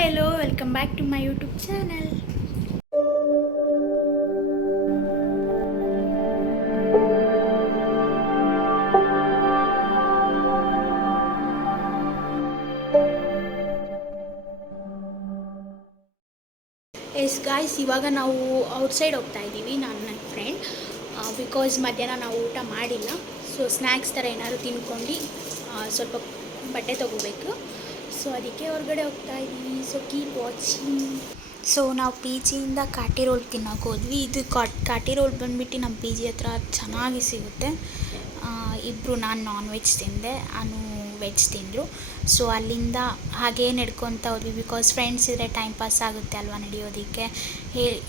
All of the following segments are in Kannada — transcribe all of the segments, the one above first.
Hi hello welcome back to my YouTube channel. Yes guys, ಇವಾಗ ನಾವು ಔಟ್ಸೈಡ್ ಹೋಗ್ತಾ ಇದ್ದೀವಿ, ನಾನು ನನ್ನ ಫ್ರೆಂಡ್. ಬಿಕಾಸ್ ಮಧ್ಯಾಹ್ನ ನಾವು ಊಟ ಮಾಡಿಲ್ಲ. ಸೊ ಸ್ನ್ಯಾಕ್ಸ್ ಥರ ಏನಾದರೂ ತಿನ್ಕೊಂಡು ಸ್ವಲ್ಪ ಬಟ್ಟೆ ತೊಗೋಬೇಕು. ಸೊ ಅದಕ್ಕೆ ಹೊರಗಡೆ ಹೋಗ್ತಾ ಇದ್ದೀವಿ. So keep watching. ಸೊ ನಾವು ಪಿ ಜಿಯಿಂದ ಕಾಟಿ ರೋಲ್ ತಿನ್ನೋಕೆ ಹೋದ್ವಿ. ಇದು ಕಾಟಿ ರೋಲ್ ಬಂದುಬಿಟ್ಟು ನಮ್ಮ ಪಿ ಜಿ ಹತ್ರ ಚೆನ್ನಾಗಿ ಸಿಗುತ್ತೆ. ಇಬ್ಬರು ನಾನು ನಾನ್ ವೆಜ್ ತಿಂದೆ, ನಾನು ವೆಜ್ ತಿಂದರು. ಸೊ ಅಲ್ಲಿಂದ ಹಾಗೇ ನಡ್ಕೊತ ಹೋದ್ವಿ. ಬಿಕಾಸ್ ಫ್ರೆಂಡ್ಸ್ ಇದ್ದರೆ ಟೈಮ್ ಪಾಸ್ ಆಗುತ್ತೆ ಅಲ್ವಾ ನಡೆಯೋದಕ್ಕೆ.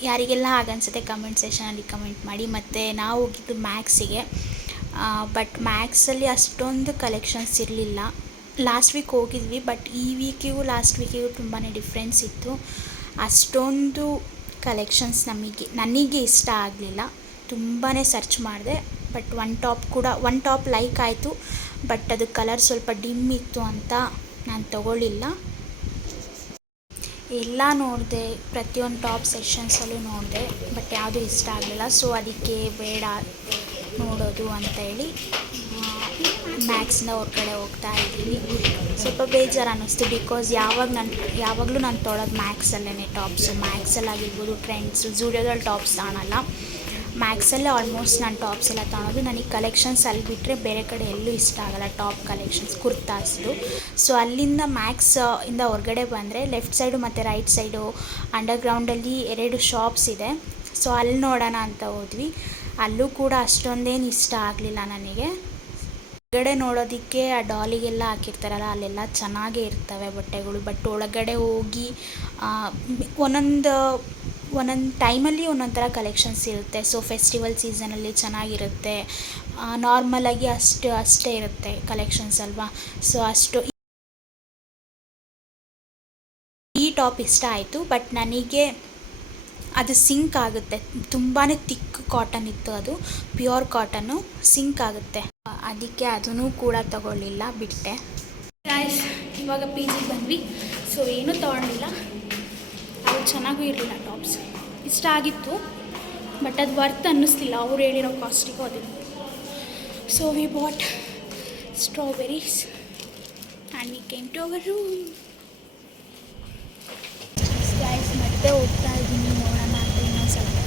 ಯಾರಿಗೆಲ್ಲ ಹಾಗನ್ಸುತ್ತೆ ಕಮೆಂಟ್ ಸೆಷನಲ್ಲಿ ಕಮೆಂಟ್ ಮಾಡಿ. ಮತ್ತು ನಾವು ಹೋಗಿದ್ದು ಮ್ಯಾಕ್ಸಿಗೆ. ಬಟ್ ಮ್ಯಾಕ್ಸಲ್ಲಿ ಅಷ್ಟೊಂದು ಕಲೆಕ್ಷನ್ಸ್ ಇರಲಿಲ್ಲ. ಲಾಸ್ಟ್ ವೀಕ್ ಹೋಗಿದ್ವಿ, ಬಟ್ ಈ ವೀಕಿಗೂ ಲಾಸ್ಟ್ ವೀಕಿಗೂ ತುಂಬಾ ಡಿಫ್ರೆನ್ಸ್ ಇತ್ತು. ಅಷ್ಟೊಂದು ಕಲೆಕ್ಷನ್ಸ್ ನನಗೆ ಇಷ್ಟ ಆಗಲಿಲ್ಲ. ತುಂಬಾ ಸರ್ಚ್ ಮಾಡಿದೆ, ಬಟ್ ಒನ್ ಟಾಪ್ ಲೈಕ್ ಆಯಿತು. ಬಟ್ ಅದು ಕಲರ್ ಸ್ವಲ್ಪ ಡಿಮ್ ಇತ್ತು ಅಂತ ನಾನು ತಗೊಳ್ಳಿಲ್ಲ. ಎಲ್ಲ ನೋಡಿದೆ, ಪ್ರತಿಯೊಂದು ಟಾಪ್ ಸೆಷನ್ಸಲ್ಲೂ ನೋಡಿದೆ, ಬಟ್ ಯಾವುದೂ ಇಷ್ಟ ಆಗಲಿಲ್ಲ. ಸೊ ಅದಕ್ಕೆ ಬೇಡ ನೋಡೋದು ಅಂತ ಹೇಳಿ ಮ್ಯಾಕ್ಸಿಂದ ಹೊರಗಡೆ ಹೋಗ್ತಾ ಇದ್ದೀವಿ. ಸ್ವಲ್ಪ ಬೇಜಾರು ಅನ್ನಿಸ್ತು. ಬಿಕಾಸ್ ಯಾವಾಗಲೂ ನಾನು ತೊಗೊಳೋದು ಮ್ಯಾಕ್ಸಲ್ಲೇ ಟಾಪ್ಸು. ಮ್ಯಾಕ್ಸಲ್ಲಾಗಿರ್ಬೋದು, ಟ್ರೆಂಡ್ಸು, ಝೂಡಿಯೋದಲ್ಲಿ ಟಾಪ್ಸ್ ತಗೊಳಲ್ಲ. ಮ್ಯಾಕ್ಸಲ್ಲೇ ಆಲ್ಮೋಸ್ಟ್ ನಾನು ಟಾಪ್ಸ್ ಎಲ್ಲ ತೊಗೊಳೋದು. ನನಗೆ ಕಲೆಕ್ಷನ್ಸ್ ಅಲ್ಲಿ ಬಿಟ್ಟರೆ ಬೇರೆ ಕಡೆ ಎಲ್ಲೂ ಇಷ್ಟ ಆಗೋಲ್ಲ ಟಾಪ್ ಕಲೆಕ್ಷನ್ಸ್, ಕುರ್ತಾಸ್ದು. ಸೊ ಅಲ್ಲಿಂದ ಮ್ಯಾಕ್ಸ್ ಇಂದ ಹೊರಗಡೆ ಬಂದರೆ ಲೆಫ್ಟ್ ಸೈಡು ಮತ್ತು ರೈಟ್ ಸೈಡು ಅಂಡರ್ಗ್ರೌಂಡಲ್ಲಿ 2 ಶಾಪ್ಸ್ ಇದೆ. ಸೊ ಅಲ್ಲಿ ನೋಡೋಣ ಅಂತ ಹೋದ್ವಿ. ಅಲ್ಲೂ ಕೂಡ ಅಷ್ಟೊಂದೇನು ಇಷ್ಟ ಆಗಲಿಲ್ಲ ನನಗೆ. ಹೊರಗಡೆ ನೋಡೋದಕ್ಕೆ ಆ ಡಾಲಿಗೆಲ್ಲ ಹಾಕಿರ್ತಾರಲ್ಲ, ಅಲ್ಲೆಲ್ಲ ಚೆನ್ನಾಗೇ ಇರ್ತವೆ ಬಟ್ಟೆಗಳು. ಬಟ್ ಒಳಗಡೆ ಹೋಗಿ ಒಂದೊಂದು ಟೈಮಲ್ಲಿ ಒಂದೊಂದು ಥರ ಕಲೆಕ್ಷನ್ಸ್ ಇರುತ್ತೆ. ಸೊ ಫೆಸ್ಟಿವಲ್ ಸೀಸನಲ್ಲಿ ಚೆನ್ನಾಗಿರುತ್ತೆ, ನಾರ್ಮಲಾಗಿ ಅಷ್ಟೇ ಇರುತ್ತೆ ಕಲೆಕ್ಷನ್ಸ್ ಅಲ್ವಾ. ಸೊ ಈ ಟಾಪ್ ಇಷ್ಟ ಆಯಿತು. ಬಟ್ ನನಗೆ ಅದು ಸಿಂಕ್ ಆಗುತ್ತೆ, ತುಂಬಾ ತಿಕ್ ಕಾಟನ್ ಇತ್ತು, ಅದು ಪ್ಯೂರ್ ಕಾಟನ್ನು, ಸಿಂಕ್ ಆಗುತ್ತೆ. ಅದಕ್ಕೆ ಅದನ್ನು ಕೂಡ ತಗೊಳ್ಳಿಲ್ಲ, ಬಿಟ್ಟೆ. ಗಾಯ್ಸ್, ಇವಾಗ ಪಿ ಜಿಗೆ ಬಂದ್ವಿ. ಸೊ ಏನೂ ತೊಗೊಂಡಿಲ್ಲ. ಅದು ಚೆನ್ನಾಗೂ ಇರಲಿಲ್ಲ. ಟಾಪ್ಸ್ ಇಷ್ಟ ಆಗಿತ್ತು, ಬಟ್ ಅದು ವರ್ತ್ ಅನ್ನಿಸ್ಲಿಲ್ಲ ಅವ್ರು ಹೇಳಿರೋ ಕಾಸ್ಟಿಗೂ ಅದು. So we bought strawberries and we came to our room. Guys, ಮತ್ತೆ ಹೋಗ್ತಾ ಇದ್ದೀನಿ, ನೋಡೋಣ ಅಂತ. ಇನ್ನೊಂದು ಸ್ವಲ್ಪ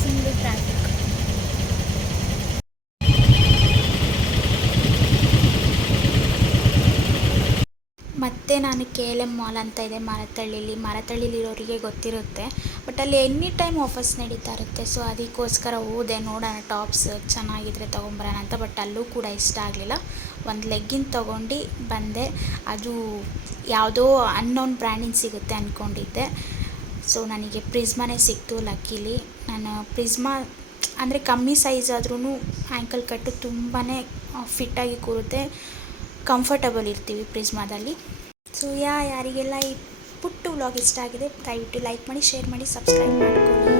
ಫುಲ್ಲು ಟ್ರಾಫಿಕ್. ಮತ್ತು ನಾನು KLM ಮಾಲ್ ಅಂತ ಇದೆ ಮರತಳ್ಳಿಲಿರೋರಿಗೆ ಗೊತ್ತಿರುತ್ತೆ. ಬಟ್ ಅಲ್ಲಿ ಎನಿ ಟೈಮ್ ಆಫರ್ಸ್ ನಡೀತಾ ಇರುತ್ತೆ. ಸೊ ಅದಕ್ಕೋಸ್ಕರ ಹೋದೆ, ನೋಡೋಣ ಟಾಪ್ಸ್ ಚೆನ್ನಾಗಿದ್ರೆ ತೊಗೊಂಬರೋಣ ಅಂತ. ಬಟ್ ಅಲ್ಲೂ ಕೂಡ ಇಷ್ಟ ಆಗಲಿಲ್ಲ. ಒಂದು ಲೆಗ್ಗಿನ್ ತೊಗೊಂಡು ಬಂದೆ. ಅದು ಯಾವುದೋ ಅನ್ನೋನ್ ಬ್ರ್ಯಾಂಡಿನ ಸಿಗುತ್ತೆ ಅಂದ್ಕೊಂಡಿದ್ದೆ. ಸೊ ನನಗೆ ಪ್ರಿಸ್ಮಾನೇ ಸಿಕ್ತು ಲಕ್ಕಿಲಿ. ನಾನು ಪ್ರಿಸ್ಮಾ ಅಂದರೆ ಕಮ್ಮಿ ಸೈಜ್ ಆದ್ರೂ ಆ್ಯಂಕಲ್ ಕಟ್ಟು ತುಂಬಾ ಫಿಟ್ಟಾಗಿ ಕೂರುತ್ತೆ, ಕಂಫರ್ಟಬಲ್ ಇರ್ತೀವಿ ಪ್ರಿಸ್ಮಾದಲ್ಲಿ. ಸೊ ಯಾರಿಗೆಲ್ಲ ಈ ಪುಟ್ಟು ವ್ಲಾಗ್ ಇಷ್ಟ ಆಗಿದೆ ದಯವಿಟ್ಟು ಲೈಕ್ ಮಾಡಿ, ಶೇರ್ ಮಾಡಿ, ಸಬ್ಸ್ಕ್ರೈಬ್ ಮಾಡ್ಕೊಳ್ಳಿ.